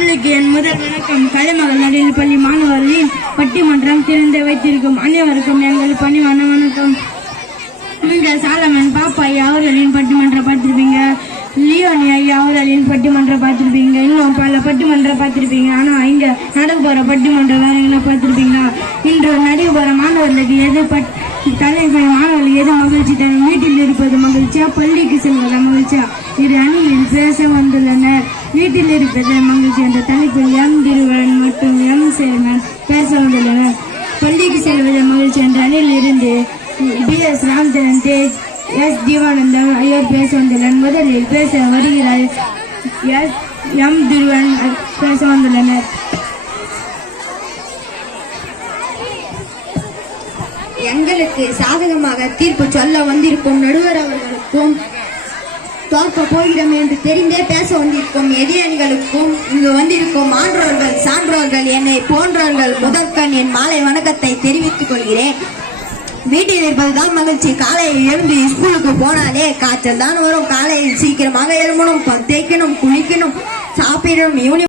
தமிழுக்கு என் முதல் வணக்கம். கலைமகள் நடுநிலைப்பள்ளி மாணவர்களின் பட்டிமன்றம் திறந்து வைத்திருக்கும் அனைவருக்கும் எங்கள் பணிவான வணக்கம். நீங்கள் சாலமன் பாப்பா ஐயா அவர்களின் பட்டிமன்றம் பார்த்திருப்பீங்க, லியோனி ஐயா அவர்களின் பட்டிமன்றம் பார்த்திருப்பீங்க, இன்னும் பல பட்டிமன்றம் பார்த்திருப்பீங்க. ஆனா இங்க நடைபெற பட்டிமன்றம் வேற எங்கன்னா பார்த்திருப்பீங்களா? இன்று நடைபெற மாணவர்களுக்கு எது தலைமை மாணவர்கள் எது மகிழ்ச்சி தரும்? வீட்டில் இருப்பது மகிழ்ச்சியா, பள்ளிக்கு செல்வது மகிழ்ச்சியா? இரு அணியில் பேச வந்துள்ளனர். வீட்டில் இருப்பது மகிழ்ச்சி என்ற தலைப்பில் எம் திருவன் மற்றும் எம் சேர்மன் பேச வந்துள்ளனர். பள்ளிக்கு செல்வது மகிழ்ச்சி என்ற அணியில் இருந்து பி.எஸ். ராம்தரன், எஸ். ஜீவானந்தம் ஐயர் பேச வந்துள்ளனர். முதலில் பேச வருகிறார் எம் திருவன் பேச வந்துள்ளனர். எங்களுக்கு சாதகமாக தீர்ப்பு சொல்ல வந்திருக்கும் நடுவர் அவர்களுக்கும், தோற்க போகிறோம் என்று தெரிந்தே பேச வந்திருக்கும் எதிரணிகளுக்கும், இங்கு வந்திருக்கும் ஆன்றோர்கள் சான்றோர்கள் என்னை போன்றவர்கள் முதற்கண் என் மாலை வணக்கத்தை தெரிவித்துக் கொள்கிறேன். வீட்டில் இருப்பதுதான் மகிழ்ச்சி. காலையில் எழுந்து ஸ்கூலுக்கு போனாலே காய்ச்சல் தான் வரும். காலையில் சீக்கிரமாக எழும்பணும், தேய்க்கணும், குளிக்கணும், சாப்பிடணும், யூனிஃபார்ம்